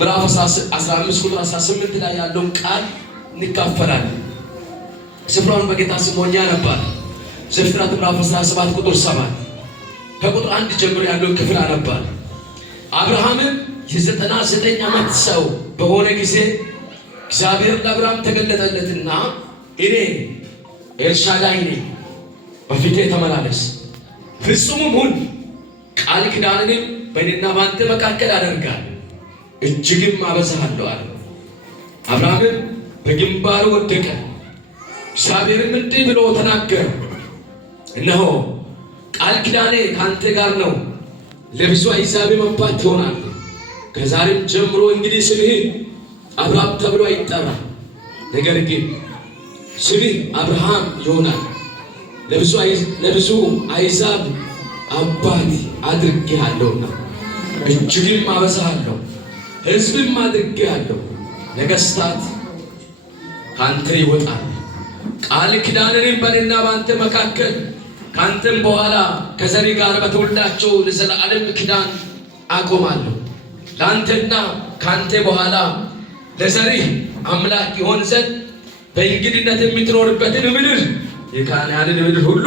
ምዕራፍ 15 ቁጥር 18 ላይ ያለውን ቃል እንካፈላለን። ስፍራውን በጌታ ስም ሆኜ አነባለሁ። ዘፍጥረት ምዕራፍ 17 ቁጥር 7 ከቁጥር 1 ጀምሮ ያለውን ክፍል አነባለሁ። አብርሃምም የ99 ዓመት ሰው በሆነ ጊዜ እግዚአብሔር ለአብርሃም ተገለጠለትና እኔ ኤልሻዳይ ነኝ፣ በፊቴ ተመላለስ፣ ፍጹምም ሁን፣ ቃል ኪዳንንም በእኔና በአንተ መካከል አደርጋለሁ፣ እጅግም አበዛሃለሁ አለ። አብርሃምም በግንባሩ ወደቀ። እግዚአብሔርም እንዲህ ብሎ ተናገረ፣ እነሆ ቃል ኪዳኔ ከአንተ ጋር ነው፣ ለብዙ አሕዛብም አባት ትሆናለህ። ከዛሬም ጀምሮ እንግዲህ ስምህ አብርሃም ተብሎ አይጠራም፣ ነገር ግን ስምህ አብርሃም ይሆናል። ለብዙ አሕዛብ አባት አድርጌሃለሁና እጅግም አበዛሃለሁ፣ ሕዝብም አድርጌሃለሁ። ነገሥታት ካንተ ይወጣል፣ ቃል ኪዳንንም በእኔና በአንተ መካከል ካንተም በኋላ ከዘሪ ጋር በትውልዳቸው ለዘላለም ኪዳን አቆማለሁ። ለአንተና ካንተ በኋላ ለዘሪህ አምላክ ይሆን ዘንድ በእንግድነት የምትኖርበትን ምድር የካናንን ምድር ሁሉ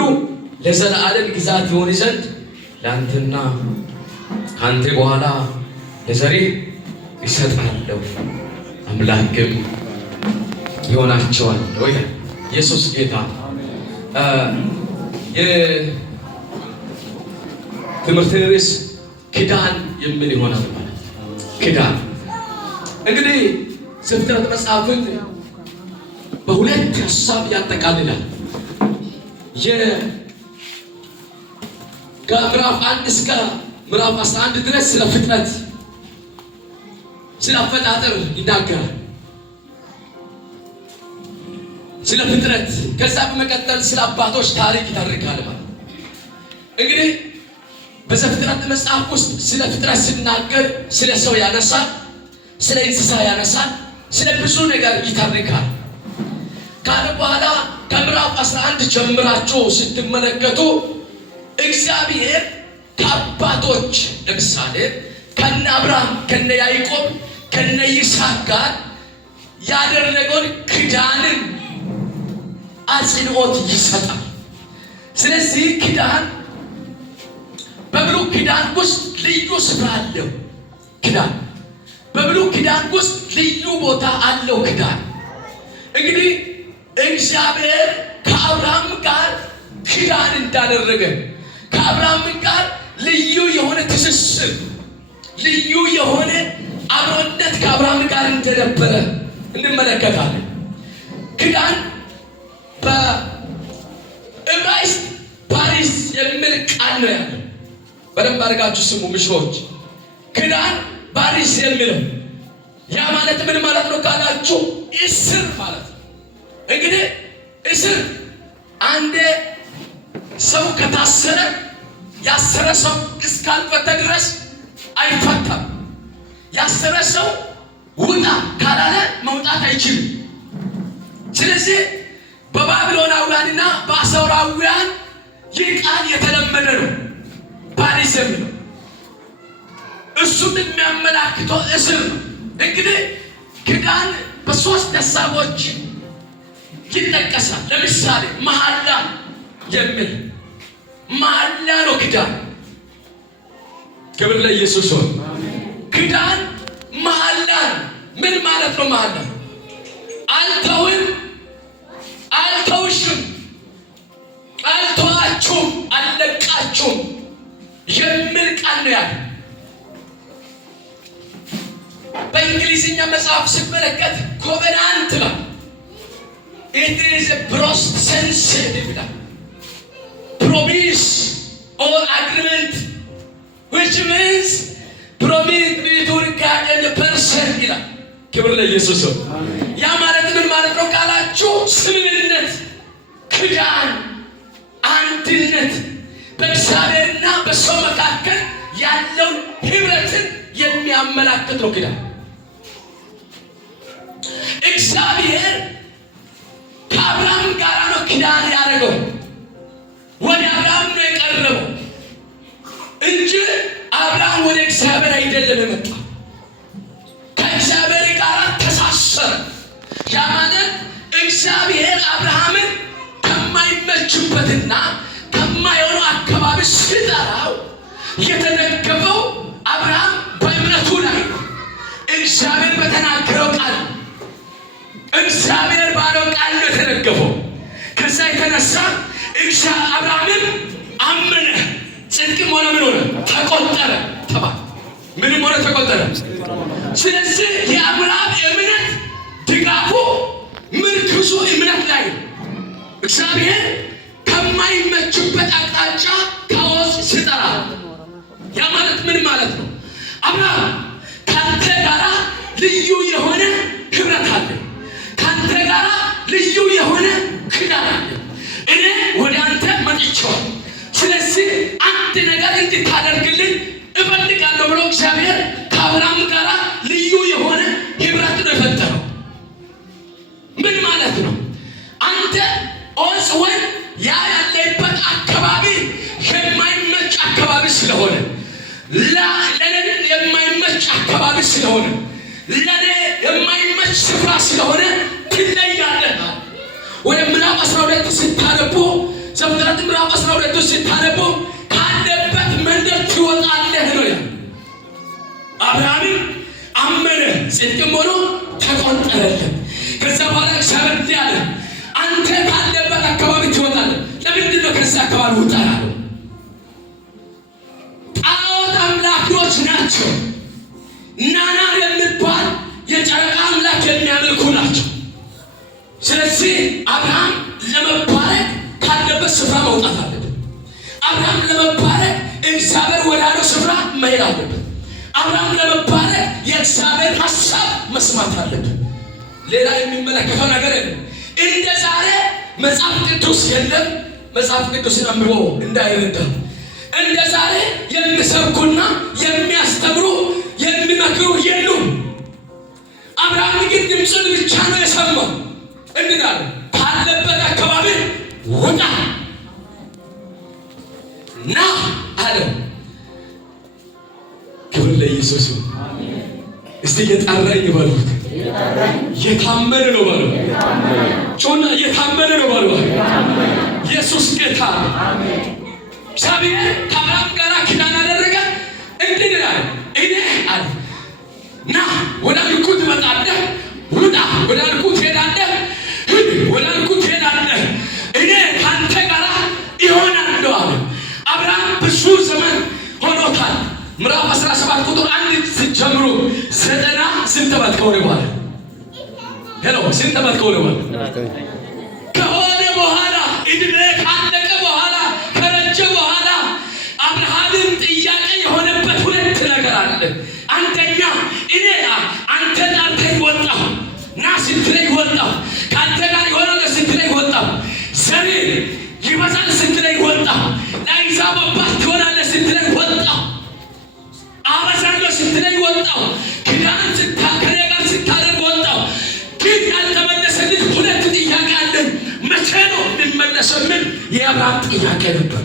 ለዘላለም ግዛት ይሆን ዘንድ ለአንተና ካንተ በኋላ ለዘሪህ ይሰጣለሁ፣ አምላክም ይሆናቸዋል። ወይ ኢየሱስ ጌታ። የትምህርት ርዕስ ኪዳን የሚል ይሆናል ማለት ኪዳን። እንግዲህ ዘፍጥረት መጽሐፍን በሁለት ሀሳብ ያጠቃልላል። ከምዕራፍ 1 እስከ ምዕራፍ 11 ድረስ ስለ ፍጥረት፣ ስለ አፈጣጠር ይናገራል። ስለ ፍጥረት ከዛ በመቀጠል ስለ አባቶች ታሪክ ይተርካል ማለት። እንግዲህ በዘፍጥረት መጽሐፍ ውስጥ ስለ ፍጥረት ሲናገር ስለ ሰው ያነሳል፣ ስለ እንስሳ ያነሳል፣ ስለ ብዙ ነገር ይተርካል። ካለ በኋላ ከምዕራፍ 11 ጀምራችሁ ስትመለከቱ እግዚአብሔር ከአባቶች ለምሳሌ ከነ አብርሃም፣ ከነ ያዕቆብ፣ ከነ ይስሐቅ ጋር ያደረገውን ኪዳንን አጽንዖት ይሰጣል። ስለዚህ ኪዳን በብሉይ ኪዳን ውስጥ ልዩ ስፍራ አለው። ኪዳን በብሉይ ኪዳን ውስጥ ልዩ ቦታ አለው። ኪዳን እንግዲህ እግዚአብሔር ከአብርሃም ጋር ኪዳን እንዳደረገ፣ ከአብርሃም ጋር ልዩ የሆነ ትስስር፣ ልዩ የሆነ አብሮነት ከአብርሃም ጋር እንደነበረ እንመለከታለን። ኪዳን በዕብራይስጥ ፓሪስ የሚል ቃል ነው ያለው። በደንብ አድርጋችሁ ስሙ ምሾች። ኪዳን ፓሪስ የሚለው ያ ማለት ምን ማለት ነው ካላችሁ እስር ማለት ነው። እንግዲህ እስር አንዴ ሰው ከታሰረ ያሰረ ሰው እስካልፈታ ድረስ አይፈታም። ያሰረ ሰው ውጣ ካላለ መውጣት አይችልም። ስለዚህ በባቢሎናውያንና በአሦራውያን ይህ ቃል የተለመደ ነው። ፓሪስ የሚለው እሱም የሚያመላክተው እስር ነው። እንግዲህ ኪዳን በሶስት ሀሳቦች ይጠቀሳል። ለምሳሌ መሐላ የሚል መሐላ ነው ኪዳን። ክብር ለኢየሱስ ይሁን። ኪዳን መሐላ ምን ማለት ነው? መሐላ አልተውም፣ አልተውሽም፣ አልተዋችሁም፣ አልለቃችሁም የሚል ቃል ነው ያለው። በእንግሊዝኛ መጽሐፍ ሲመለከት ኮቨናንት ነው። It is a pros sensitive promise or agreement, which means promise between God and the person ይላል። ክብር ለኢየሱስ ይሁን። ያ ማለት ምን ማለት ነው ካላችሁ ስምምነት፣ ኪዳን፣ አንድነት በእግዚአብሔርና በሰው መካከል ያለውን ህብረትን የሚያመላክት ነው ኪዳን። እግዚአብሔር ከአብርሃም ጋር ነው ኪዳን ያደረገው። ወደ አብርሃም ነው የቀረበው እንጂ አብርሃም ወደ እግዚአብሔር አይደለም የመጣው። እግዚአብሔር አብርሃምን ከማይመችበትና ከማይሆነው አካባቢ ሲጠራው የተደገፈው አብርሃም በእምነቱ ላይ እግዚአብሔር በተናገረው ቃል እግዚአብሔር ባለው ቃል ነው የተደገፈው። ከዛ የተነሳ አብርሃምም አመነ፣ ጽድቅም ሆነ ምን ሆነ ተቆጠረ ተባለ። ምንም ሆነ ተቆጠረ። ስለዚህ የአብርሃም እምነት ድጋፉ ምርኩዙ እምነት ላይ እግዚአብሔር ከማይመችበት አቅጣጫ ካወስ ሲጠራ ያ ማለት ምን ማለት ነው? አብርሃም ካንተ ጋራ ልዩ የሆነ ህብረት አለ፣ ካንተ ጋራ ልዩ የሆነ ኪዳን አለ። እኔ ወደ አንተ መጥቼዋለሁ፣ ስለዚህ አንድ ነገር እንድታደርግልኝ እፈልጋለሁ ብሎ እግዚአብሔር ከአብርሃም ጋራ ልዩ የሆነ ህብረት ነው የፈጠረው። ምን ማለት ነው? አንተ ኦዝ ወይ ያ ያለበት አካባቢ የማይመች አካባቢ ስለሆነ ለኔ የማይመች አካባቢ ስለሆነ ለኔ የማይመች ስፍራ ስለሆነ ትለያለህ። ወደ ምዕራፍ 12 ስታነቡ ዘፍጥረት ምዕራፍ 12 ስታነቡ ካለበት መንደር ትወጣለህ ነው ያለው። አብርሃምም አመነ፣ ጽድቅም ሆኖ ተቆጠረለት። ከዛ በኋላ እግዚአብሔር እንዲህ አለ፣ አንተ ካለበት አካባቢ ትወጣለህ። ለምንድን ነው ከዛ አካባቢ ውጣ ያለው? ጣዖት አምላኪዎች ናቸው። ናና የሚባል የጨረቃ አምላክ የሚያመልኩ ናቸው። ስለዚህ አብርሃም ለመባረክ ካለበት ስፍራ መውጣት አለበት። አብርሃም ለመባረክ እግዚአብሔር ወዳለው ስፍራ መሄድ አለበት። አብርሃም ለመባረክ የእግዚአብሔር ሀሳብ መስማት አለበት። ሌላ የሚመለከተው ነገር የለም። እንደ ዛሬ መጽሐፍ ቅዱስ የለም። መጽሐፍ ቅዱስን አንብቦ እንዳይረዳ እንደ ዛሬ የሚሰብኩና የሚያስተምሩ የሚመክሩ የሉም። አብርሃም ግን ድምፁን ብቻ ነው የሰማው። እንዲናል ካለበት አካባቢ ወጣ ና አለው። ክብር ለኢየሱስ። እስቲ የጠራኝ በሉት፣ የታመነ ነው በሉ። ጮና የታመነ ነው በሉ። ኢየሱስ ጌታ። እግዚአብሔር ከአብርሃም ጋር ኪዳን አደረገ። እንዲህ ይላል፣ እኔ አለ ና ወደ አልኩ ትመጣለህ፣ ውጣ ወደ አልኩ ትሄዳለህ፣ ወደ አልኩ ትሄዳለህ፣ እኔ ካንተ ጋር እሆናለሁ አለ። አብርሃም ብዙ ዘመን ሆኖታል። ምዕራፍ 17 ቁጥር 1 ጀምሮ 90 ስንት ዓመት ከሆነ በኋላ ሄሎ ስንት ዓመት ከሆነ በኋላ እድሜ ካለቀ በኋላ ከረጀ በኋላ አብርሃምን ጥያቄ የሆነበት ሁለት ነገር አለ። አንደኛ እኔ አንተ ጣልተኝ ወጣሁ፣ ና ስትለኝ ወጣሁ፣ ከአንተ ጋር የሆነ ስትለኝ ወጣሁ፣ ዘሬ ይበዛል ስትለኝ ወጣሁ፣ ለአሕዛብ አባት ትሆናለህ ስትለኝ ወጣሁ፣ አበዛለሁ ስትለኝ ወጣሁ፣ ኪዳን ከእኔ ጋር ስታደርግ ወጣሁ። ግን ያልተመለሰልኝ ሁለት ጥያቄ አለኝ። መቼ ነው የሚመለሰው? ምን የአብርሃም ጥያቄ ነበር።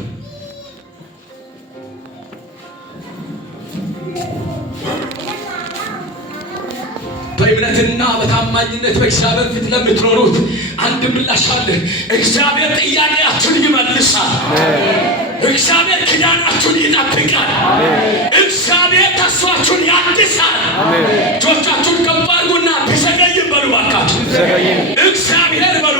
በእምነትና በታማኝነት በእግዚአብሔር ፊት ለምትኖሩት አንድ ምላሽ አለ። እግዚአብሔር ጥያቄያችሁን ይመልሳል። እግዚአብሔር ኪዳናችሁን ይጠብቃል። እግዚአብሔር ተስፋችሁን ያድሳል። እጆቻችሁን ከፍ አድርጉና ቢዘገይም በሉ፣ እባካችሁ እግዚአብሔር በሉ